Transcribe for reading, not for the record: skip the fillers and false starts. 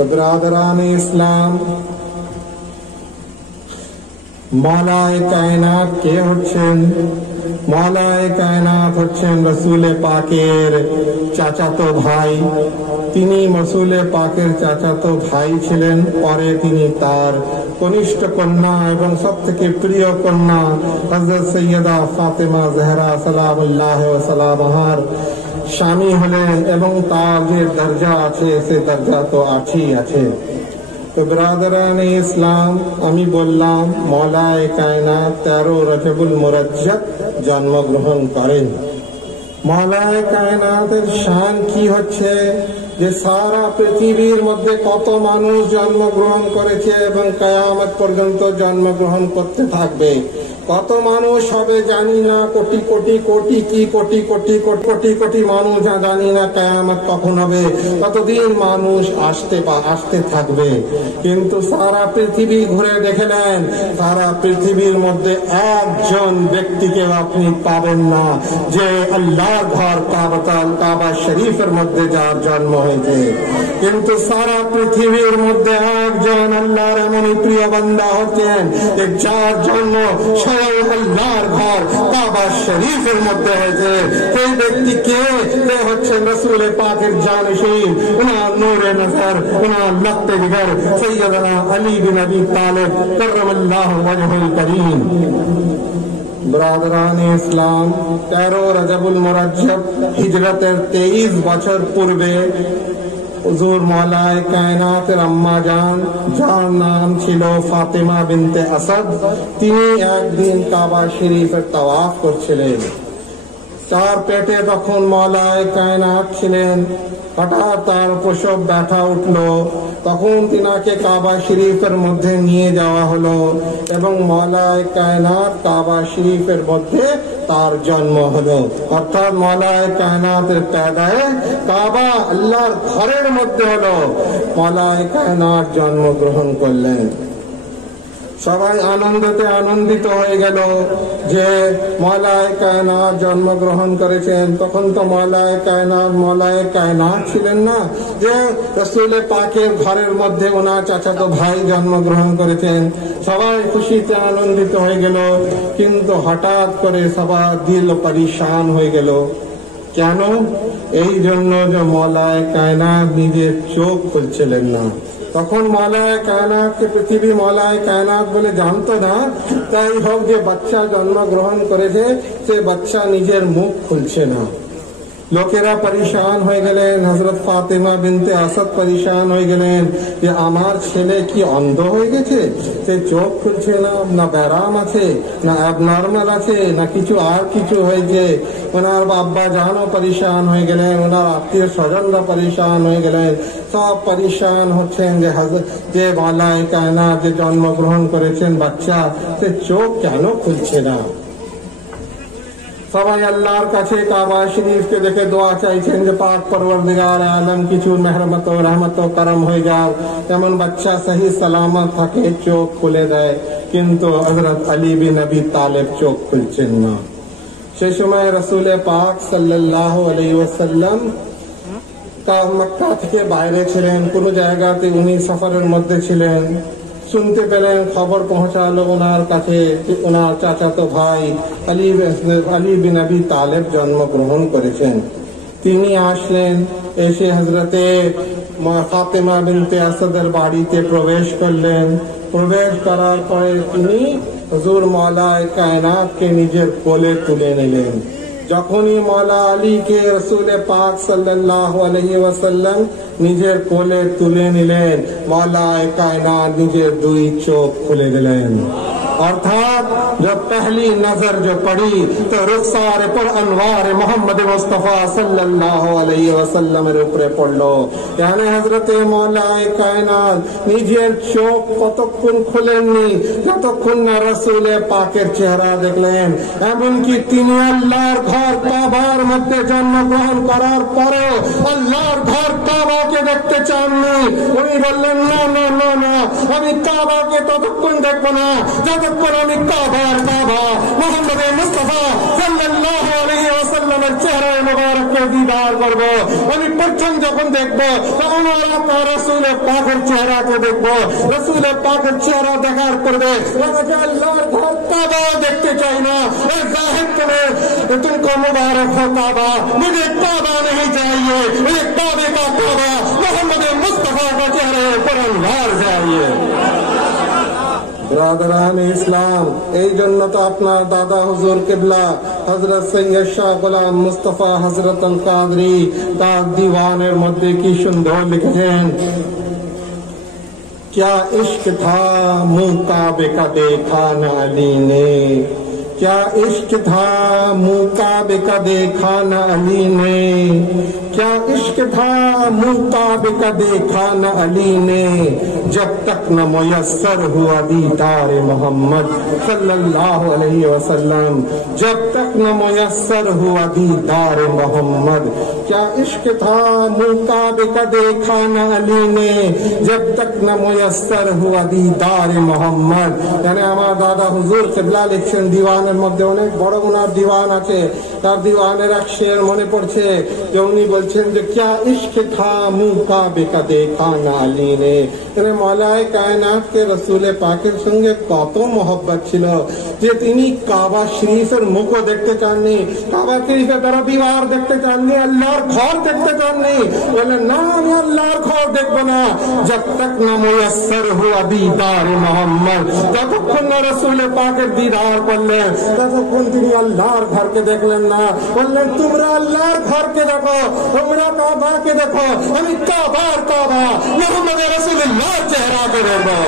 तो बिरादरान इस्लाम, मौलाए कायनात के হচ্ছেন? मौलाए कायनात হচ্ছেন রসুলে পাকের চাচাতো ভাই। তিনি রসুলে পাকের চাচাতো ভাই ছিলেন। পরে তিনি তার কনিষ্ঠ কন্যা এবং সবথেকে প্রিয় কন্যা হযরত সৈয়দা ফাতেমা জহরা সালামুল্লাহ ওয়া সালামহার স্বামী হলেন এবং তার যে দরজা আছে সে দরজা তো আছেই আছে। তো বিরাদরানে ইসলাম, আমি বললাম মৌলায়ে কায়নাত 13 রজবুল মুরজ্জব জন্মগ্রহণ করেন। মৌলায়ে কায়নাতের শান কি হচ্ছে যে সারা পৃথিবীর মধ্যে কত মানুষ জন্মগ্রহণ করেছে এবং কিয়ামত পর্যন্ত জন্মগ্রহণ করতে থাকবে। কত মানুষ হবে জানি না, কোটি কোটি কোটি কি কোটি কোটি কোটি কোটি মানুষ জানি না কিয়ামত কখন হবে, কতদিন মানুষ আসতে থাকবে। কিন্তু সারা পৃথিবী ঘুরে দেখে নেন, সারা পৃথিবীর মধ্যে একজন ব্যক্তিকে আপনি পাবেন না যে আল্লাহর ঘর কাবা শরীফের মধ্যে যার জন্ম হয়েছে। কিন্তু সারা পৃথিবীর মধ্যে একজন আল্লাহর এমনই প্রিয় বান্দা হচ্ছেন যার জন্ম আল্লাহর ঘর কাবা শরীফের মধ্যে হয়েছে। সেই ব্যক্তি কে? হচ্ছেন রসুল পাকের জানশীন, উনার নূরে নজর, উনার লখতে জিগর সৈয়দনা আলী বিন আবি তালিব কররামাল্লাহু ওয়াজহুল করিম। ব্রাদরানে ইসলাম, 13 রজবুল মুরজ্জব হিজরতের 23 বছর পূর্বে হুজুর মৌলায়ে কায়নাতের আম্মা জান, যার নাম ছিল ফাতেমা বিনতে আসাদ, তিনি একদিন কাবা শরীফের তাওয়াফ করছিলেন। তার পেটে তখন মৌলায়ে কায়নাত ছিলেন। হঠাৎ তার প্রসব ব্যথা উঠলো। তখন তিনাকে কাবা শরীফের মধ্যে নিয়ে যাওয়া হলো এবং মৌলায়ে কায়নাত কাবা শরীফের মধ্যে তার জন্ম হলো। অর্থাৎ মৌলায়ে কায়নাতের পেদায়ে কাবা আল্লাহর ঘরের মধ্যে হলো। মৌলায়ে কায়নাত জন্মগ্রহণ করলেন। সবাই আনন্দতে আনন্দিত হয়ে গেল যে মৌলায়ে কায়নাত জন্মগ্রহণ করেছেন। তখন তো মৌলায়ে কায়নাত ছিলেন না, যে রাসূল পাকের ঘরের মধ্যে ওনার চাচাতো ভাই জন্মগ্রহণ করেছেন। সবাই খুশিতে আনন্দিত হয়ে গেল। কিন্তু হঠাৎ করে সবার দিল পরেশান হয়ে গেল। কেন? এই জন্য যে মৌলায়ে কায়নাত নিজের চোখ খুলছিলেন না। তখন মৌলায়ে কায়নাতকে পৃথিবী মৌলায়ে কায়নাত বলে জানতো না। তাই হোক, যে বাচ্চা জন্মগ্রহণ করেছে সে বাচ্চা নিজের মুখ খুলছে না। লোকেরা পরেশান হয়ে গেলেন। হযরত ফাতেমা বিনতে আসাদ পরেশান হয়ে গেলেন যে আমার ছেলে কি অন্ধ হয়ে গেছে? সে চোখ খুলছে না, না ব্যারাম আছে, না অ্যাবনর্মাল আছে, না কিছু আর কিছু হয়েছে। ওনার আব্বা জানও পরেশান হয়ে গেলেন, ওনার আত্মীয় স্বজনরা পরেশান হয়ে গেলেন। সব পরেশান হচ্ছেন যে মৌলায়ে কায়নাত যে জন্মগ্রহণ করেছেন বাচ্চা, সে চোখ কেন খুলছে না। সবাই আল্লাহর কাছে কাবা শরীফকে দেখে দোয়া চাইছেন যে পাক পরওয়ারদিগার আলম কিছু মেহরমত ও রহমত ও করম হয়ে যাও, তেমন বাচ্চা সহি সালামত থাকে, চোখ খুলে দেয়। কিন্তু হযরত আলী বিন আবি তালিব চোখ খুলছেন না। সে সময় রাসূল পাক সাল্লাল্লাহু আলাইহি ওয়াসাল্লাম মক্কা থেকে বাইরে ছিলেন, কোন জায়গাতে উনি সফরের মধ্যে ছিলেন। শুনতে পেলেন, খবর পৌঁছালো ওনার কাছে ওনার চাচাতো ভাই আলী বিন আবি তালিব জন্মগ্রহণ করেছেন। তিনি আসলেন, এসে হযরতে ফাতেমা বিনতে আসাদের বাড়িতে প্রবেশ করলেন। প্রবেশ করার পরে তিনি হুজুর মৌলায়ে কায়নাতকে নিজের কোলে তুলে নিলেন। যখনই মৌলা আলীকে রাসূল পাক সাল্লাল্লাহু আলাইহি ওয়াসাল্লাম নিজের কোলে তুলে নিলেন, মৌলায়ে কায়নাত নিজের 2 চোখ খুলে দিলেন। अर्थात जब पहली नजर जो पड़ी तो रुखसार पर अनवार मोहम्मद मुस्तफा सल्लल्लाहु अलैहि वसल्लम ऊपर पड़लो। यानी हजरत मौलाए कायनात निजेर चोख कतक्षण खुलेनনি যতক্ষণ না রাসূল পাকের চেহারা দেখলেন। এমনকি তিনি আল্লাহর ঘর কাবার মধ্যে জন্মগ্রহণ করার পরেও আল্লাহর ঘর কাবাকে দেখতে চাননি। উনি বললেন না না না না, আমি কাবাকে ততক্ষণ দেখবো না যতক্ষণ আমি কাবার কাবা মুহাম্মদ মুস্তাফা সাল্লাল্লাহু আলাইহি ওয়াসাল্লাম সাল্লামের চেহারা মুবারককে দিদার করব। আমি প্রথম যখন দেখবো তখন ওরা রাসূল পাকের চেহারাকে দেখবো। রাসূল পাকের চেহারা দেখার পূর্বে আমাকে আল্লাহর ঘর কাবা দেখতে চাই না। ওই জাহিদ করে तुमको मुबारक हो काबा, मुझे काबा नहीं चाहिए, मुझे काबे का काबा मोहम्मद मुस्तफा का चेहरे पर अंगार चाहिए। ब्रादरान इस्लाम, এই জন্য তো আপনার দাদা হুজুর কিবলা হযরত সৈয়দ শাহ গোলাম মুস্তাফা হযরত আল কাদরি তার দীওয়ানের মধ্যে কি সুন্দর লিখেছেন, क्या इश्क था मुंह काबे का देखा न अली ने, क्या इश्क था मुंह काबे का देखा न अली ने, क्या इश्क था मुंह काबे का देखा न अली ने, जब तक न मुयस्सर हुआ दीदार मोहम्मद सल्लल्लाहु अलैहि वसल्लम, जब तक न मुयस्सर हुआ दीदार मोहम्मद। क्या इश्क था मुंह काबे का देखा न अली ने, जब तक न मुयस्सर हुआ दीदार मोहम्मद। यानी আমার দাদা হুজুর কিবলা লিখছেন দিওয়ানের মধ্যে, অনেক বড় ওনার দিওয়ান আছে, তার দিওয়ানের এক শের মনে পড়ছে যে উনি বলছেন যে क्या इश्क था मुंह काबे का देखा न अली ने। মানে মওলায়ে কায়নাত কে রাসূল পাকের সঙ্গে কত মহব্বত ছিল যে তিনি কাবা শরীফের মুখও দেখতে চাননি, কাবা শরীফের দ্বারা দিওয়ার দেখতে চাননি, আল্লাহর ঘর দেখতে চাননি। বলেন না, আমি আল্লাহর ঘর দেখবো না जब तक न मुयस्सर हुआ दीदार मोहम्मद, যতক্ষণ না রাসূল পাকের দিদার করলেন ততক্ষণ তিনি আল্লাহর ঘরকে দেখলেন না। বললেন তোমরা আল্লাহর ঘরকে দেখো, তোমরা কাবাকে দেখো, আমি কাবার কাবা মোহাম্মদ রাসূলুল্লাহ চেহারাকে দেখবো।